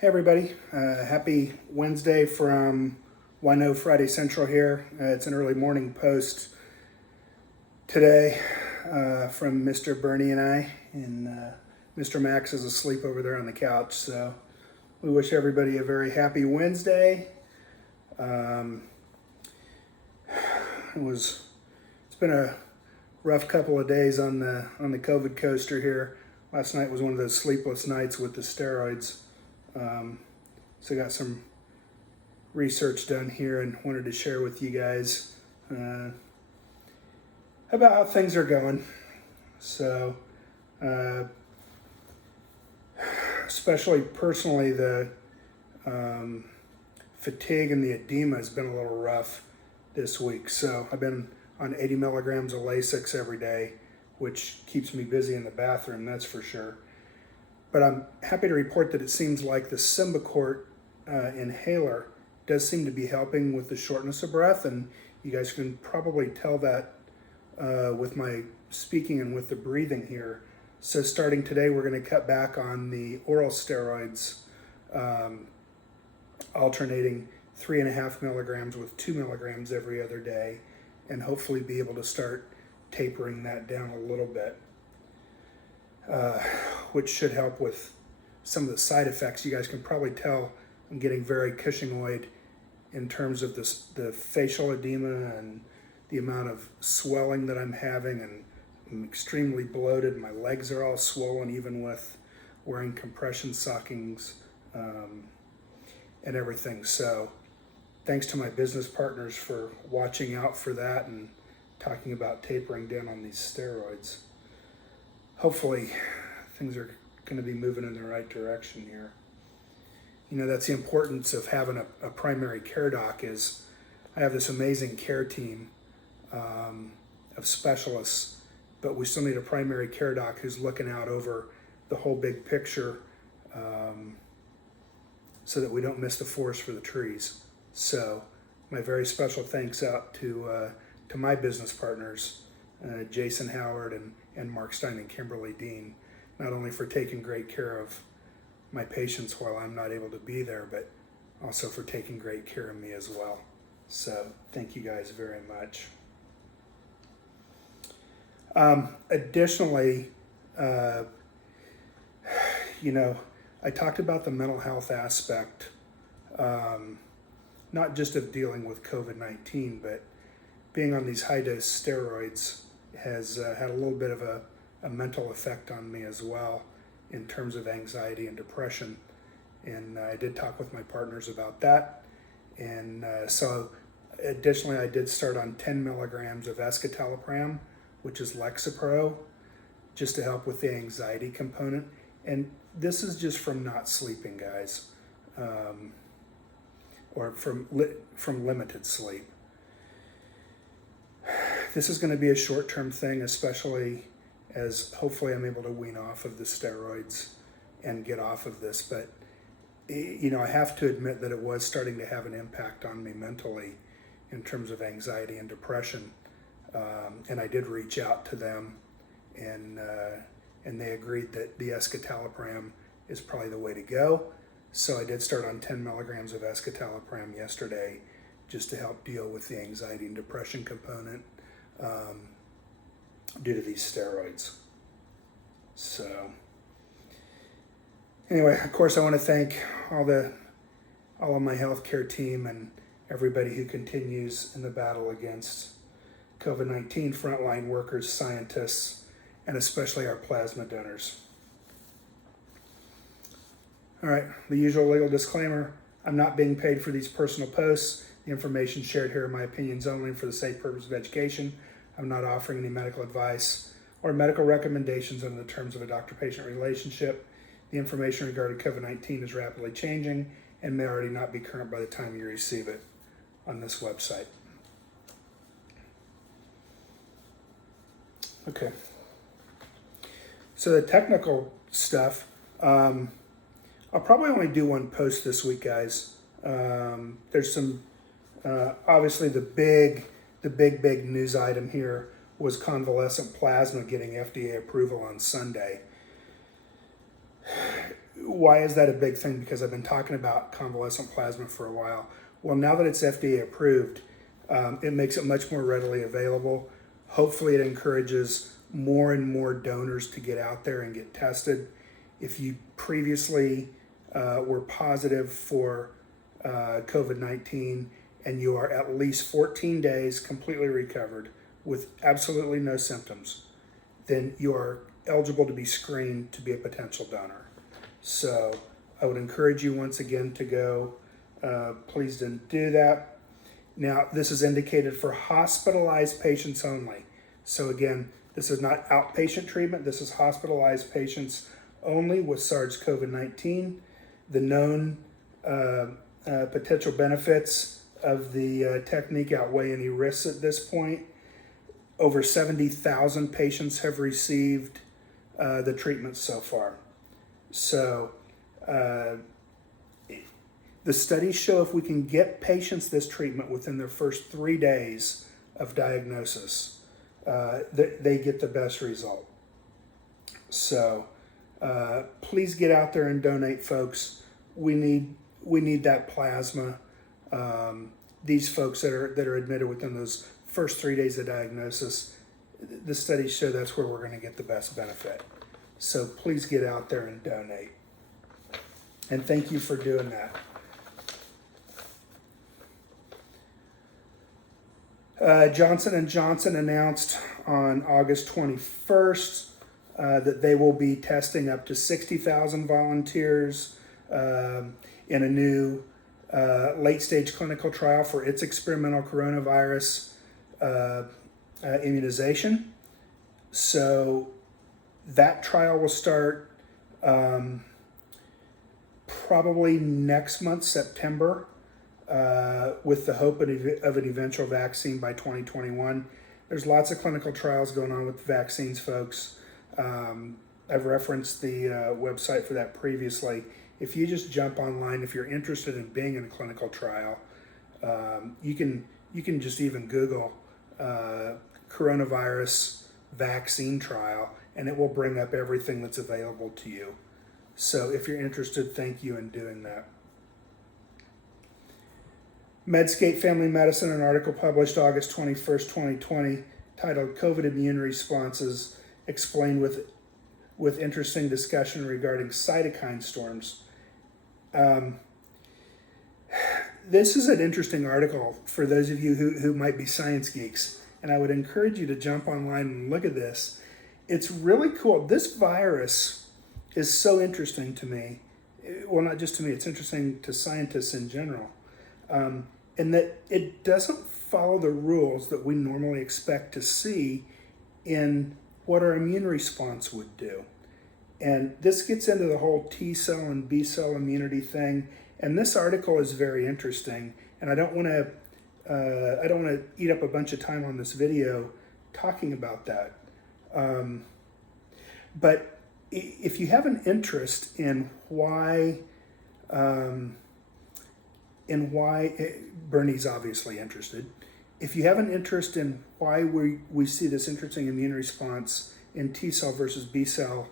Hey everybody, happy Wednesday from Wino Friday Central here. It's an early morning post today from Mr. Bernie and I, and Mr. Max is asleep over there on the couch. So we wish everybody a very happy Wednesday. It's been a rough couple of days on the COVID coaster here. Last night was one of those sleepless nights with the steroids. So I got some research done here and wanted to share with you guys about how things are going. So, especially personally, the fatigue and the edema has been a little rough this week. So I've been on 80 milligrams of Lasix every day, which keeps me busy in the bathroom, that's for sure. But I'm happy to report that it seems like the Symbicort inhaler does seem to be helping with the shortness of breath, and you guys can probably tell that with my speaking and with the breathing here. So starting today, we're going to cut back on the oral steroids, alternating 3.5 milligrams with 2 milligrams every other day, and hopefully be able to start tapering that down a little bit. Which should help with some of the side effects. You guys can probably tell I'm getting very Cushingoid in terms of the facial edema and the amount of swelling that I'm having, and I'm extremely bloated. My legs are all swollen, even with wearing compression stockings and everything. So thanks to my business partners for watching out for that and talking about tapering down on these steroids. Hopefully things are going to be moving in the right direction here. You know, that's the importance of having a primary care doc. Is I have this amazing care team of specialists, but we still need a primary care doc who's looking out over the whole big picture so that we don't miss the forest for the trees. So my very special thanks out to my business partners, Jason Howard and Mark Stein and Kimberly Dean, not only for taking great care of my patients while I'm not able to be there, but also for taking great care of me as well. So thank you guys very much. Additionally, you know, I talked about the mental health aspect, not just of dealing with COVID-19, but being on these high-dose steroids has had a little bit of a mental effect on me as well in terms of anxiety and depression. And I did talk with my partners about that. And so additionally, I did start on 10 milligrams of escitalopram, which is Lexapro, just to help with the anxiety component. And this is just from not sleeping, guys, or from limited sleep. This is going to be a short-term thing, especially as hopefully I'm able to wean off of the steroids and get off of this. But, you know, I have to admit that it was starting to have an impact on me mentally in terms of anxiety and depression. And I did reach out to them, and they agreed that the escitalopram is probably the way to go. So I did start on 10 milligrams of escitalopram yesterday just to help deal with the anxiety and depression component due to these steroids. So anyway, of course, I want to thank all of my healthcare team and everybody who continues in the battle against COVID-19, frontline workers, scientists, and especially our plasma donors. All right, the usual legal disclaimer: I'm not being paid for these personal posts. The information shared here are my opinions only for the safe purpose of education. I'm not offering any medical advice or medical recommendations under the terms of a doctor-patient relationship. The information regarding COVID-19 is rapidly changing and may already not be current by the time you receive it on this website. Okay. So the technical stuff, I'll probably only do one post this week, guys. There's some, obviously the big news item here was convalescent plasma getting FDA approval on Sunday. why is that a big thing? Because I've been talking about convalescent plasma for a while. Well, now that it's FDA approved, it makes it much more readily available. Hopefully it encourages more and more donors to get out there and get tested. If you previously were positive for COVID-19 and you are at least 14 days completely recovered with absolutely no symptoms, then you are eligible to be screened to be a potential donor. So I would encourage you once again to go. Please do that. Now, this is indicated for hospitalized patients only. So again, this is not outpatient treatment. This is hospitalized patients only with SARS-CoV-19. The known potential benefits of the technique outweigh any risks at this point. Over 70,000 patients have received the treatment so far. So the studies show if we can get patients this treatment within their first 3 days of diagnosis, they get the best result. So please get out there and donate, folks. We need that plasma. These folks that are admitted within those first 3 days of diagnosis, the studies show that's where we're going to get the best benefit. So please get out there and donate. And thank you for doing that. Johnson & Johnson announced on August 21st that they will be testing up to 60,000 volunteers in a new late-stage clinical trial for its experimental coronavirus immunization. So that trial will start probably next month, September, with the hope of an eventual vaccine by 2021. There's lots of clinical trials going on with vaccines, folks. I've referenced the website for that previously. If you just jump online, if you're interested in being in a clinical trial, you can just even Google coronavirus vaccine trial, and it will bring up everything that's available to you. So if you're interested, thank you in doing that. Medscape Family Medicine, an article published August 21st, 2020, titled COVID Immune Responses Explained with Interesting Discussion Regarding Cytokine Storms. This is an interesting article for those of you who might be science geeks, and I would encourage you to jump online and look at this. It's really cool. This virus is so interesting to me. Well, not just to me, it's interesting to scientists in general. And that it doesn't follow the rules that we normally expect to see in what our immune response would do. And this gets into the whole T cell and B cell immunity thing. And this article is very interesting. And I don't want to eat up a bunch of time on this video talking about that. But if you have an interest in why Bernie's obviously interested. If you have an interest in why we see this interesting immune response in T cell versus B cell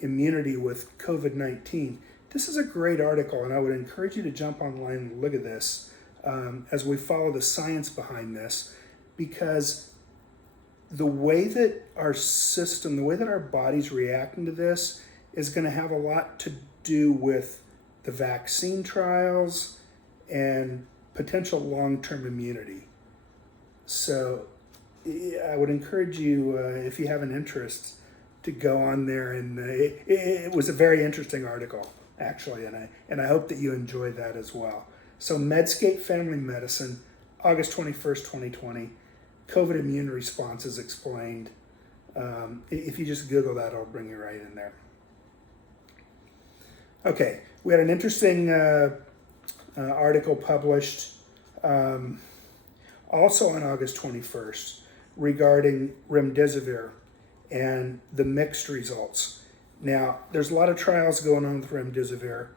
immunity with COVID-19, this is a great article, and I would encourage you to jump online and look at this as we follow the science behind this, because the way that our system, the way that our body's reacting to this is going to have a lot to do with the vaccine trials and potential long-term immunity. So I would encourage you, if you have an interest, to go on there. And it was a very interesting article, actually, and I hope that you enjoyed that as well. So Medscape Family Medicine, August 21st, 2020, COVID immune responses explained. If you just Google that, it'll bring you right in there. Okay, we had an interesting article published also on August 21st regarding remdesivir and the mixed results. Now, there's a lot of trials going on with remdesivir.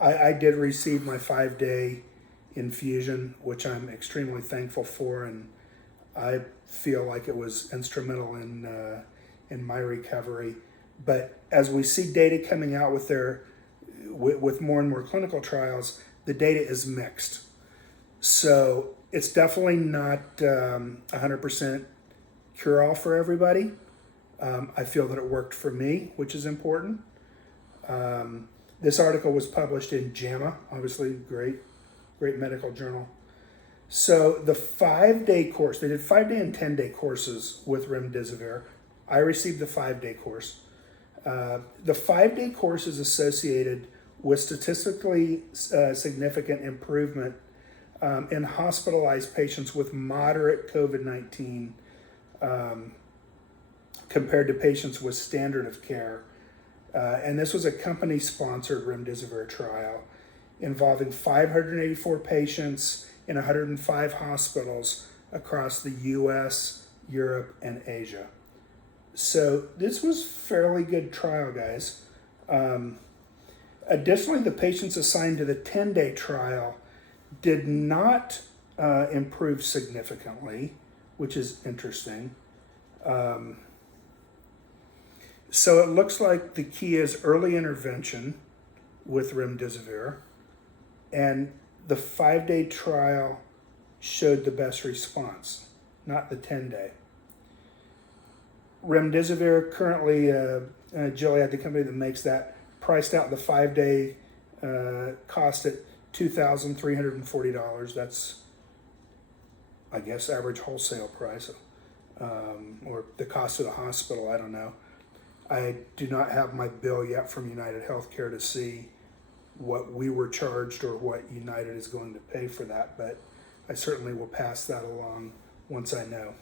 I did receive my 5-day infusion, which I'm extremely thankful for, and I feel like it was instrumental in my recovery. But as we see data coming out with more and more clinical trials, the data is mixed. So it's definitely not 100% cure-all for everybody. I feel that it worked for me, which is important. This article was published in JAMA, obviously great medical journal. So the 5-day course, they did 5-day and 10-day courses with remdesivir. I received the 5-day course. The 5-day course is associated with statistically significant improvement in hospitalized patients with moderate COVID-19 compared to patients with standard of care. And this was a company-sponsored remdesivir trial involving 584 patients in 105 hospitals across the US, Europe, and Asia. So this was fairly good trial, guys. Additionally, the patients assigned to the 10-day trial did not improve significantly, which is interesting. So it looks like the key is early intervention with remdesivir, and the 5-day trial showed the best response, not the 10-day. Remdesivir currently, Gilead, the company that makes that, priced out the 5-day cost at $2,340. That's, I guess, average wholesale price, or the cost of the hospital, I don't know. I do not have my bill yet from United Healthcare to see what we were charged or what United is going to pay for that, but I certainly will pass that along once I know.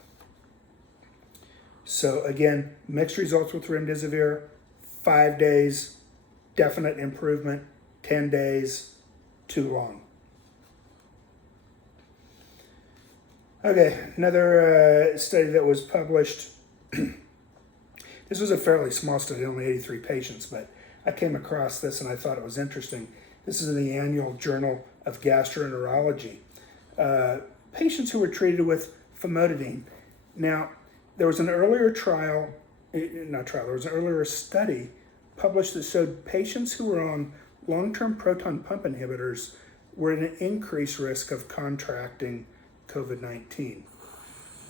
So again, mixed results with remdesivir, 5 days, definite improvement, 10 days, too long. Okay, another study that was published. This was a fairly small study, only 83 patients, but I came across this and I thought it was interesting. This is in the Annual Journal of Gastroenterology. Patients who were treated with famotidine. Now, there was an earlier there was an earlier study published that showed patients who were on long-term proton pump inhibitors were at an increased risk of contracting COVID-19.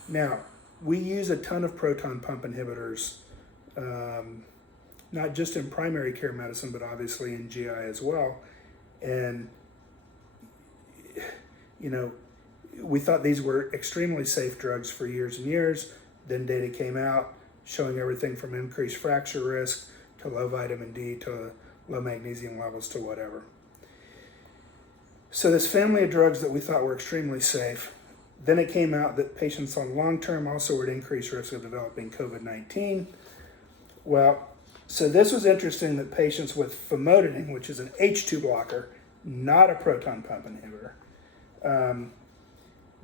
Now, we use a ton of proton pump inhibitors, not just in primary care medicine, but obviously in GI as well. And, we thought these were extremely safe drugs for years and years. Then data came out showing everything from increased fracture risk to low vitamin D to low magnesium levels to whatever. So this family of drugs that we thought were extremely safe, then it came out that patients on long-term also were at increased risk of developing COVID-19. Well, so this was interesting that patients with famotidine, which is an H2 blocker, not a proton pump inhibitor,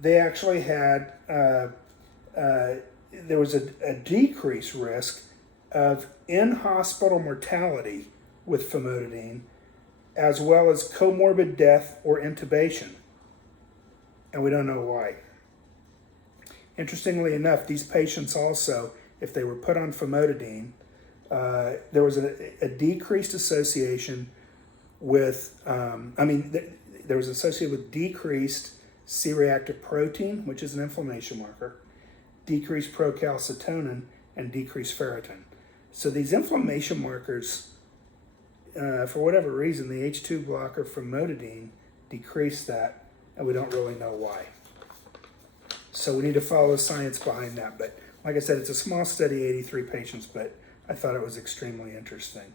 they actually had, there was a decreased risk of in-hospital mortality with famotidine, as well as comorbid death or intubation. And we don't know why. Interestingly enough, these patients also, if they were put on famotidine, there was a decreased association with, there was associated with decreased C-reactive protein, which is an inflammation marker, decreased procalcitonin, and decreased ferritin. So these inflammation markers, for whatever reason, the H2 blocker famotidine decreased that, and we don't really know why. So we need to follow the science behind that. But like I said, it's a small study, 83 patients, but I thought it was extremely interesting.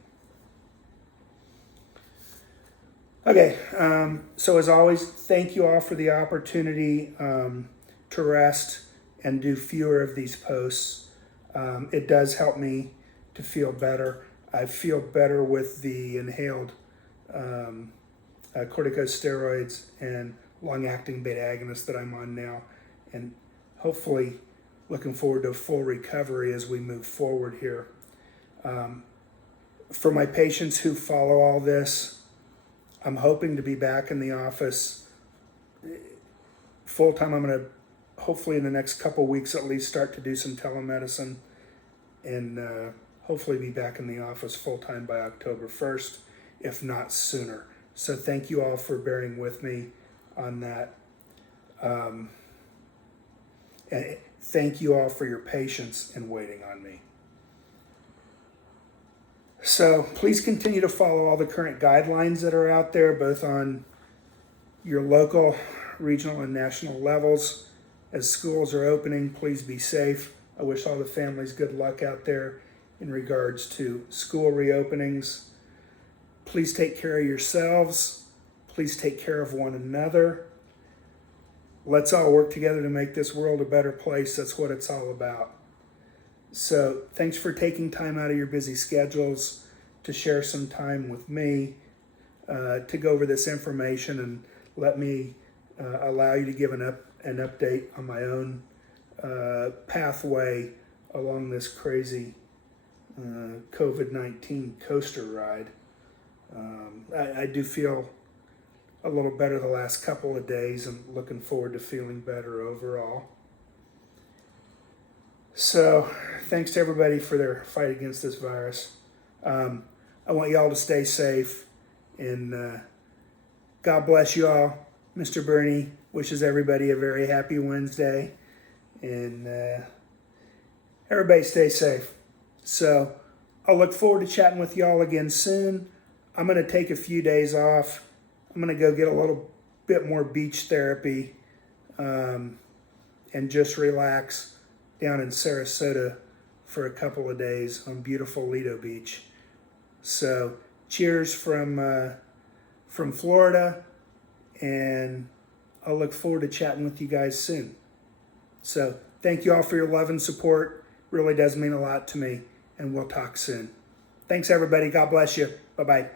Okay, so as always, thank you all for the opportunity to rest and do fewer of these posts. It does help me to feel better. I feel better with the inhaled corticosteroids and long-acting beta agonists that I'm on now, and hopefully looking forward to a full recovery as we move forward here. For my patients who follow all this, I'm hoping to be back in the office full-time. I'm going to, hopefully in the next couple weeks at least, start to do some telemedicine and hopefully be back in the office full-time by October 1st, if not sooner. So thank you all for bearing with me on that. And thank you all for your patience in waiting on me. So please continue to follow all the current guidelines that are out there, both on your local, regional, and national levels. As schools are opening, please be safe. I wish all the families good luck out there in regards to school reopenings. Please take care of yourselves. Please take care of one another. Let's all work together to make this world a better place. That's what it's all about. So thanks for taking time out of your busy schedules to share some time with me, to go over this information, and let me allow you to give an update on my own pathway along this crazy COVID-19 coaster ride. I do feel a little better the last couple of days, and looking forward to feeling better overall. So thanks to everybody for their fight against this virus. I want you all to stay safe, and God bless you all. Mr. Bernie wishes everybody a very happy Wednesday, and everybody stay safe. So I'll look forward to chatting with you all again soon. I'm going to take a few days off. I'm going to go get a little bit more beach therapy and just relax down in Sarasota for a couple of days on beautiful Lido Beach. So cheers from Florida, and I'll look forward to chatting with you guys soon. So thank you all for your love and support. Really does mean a lot to me, and we'll talk soon. Thanks, everybody. God bless you. Bye-bye.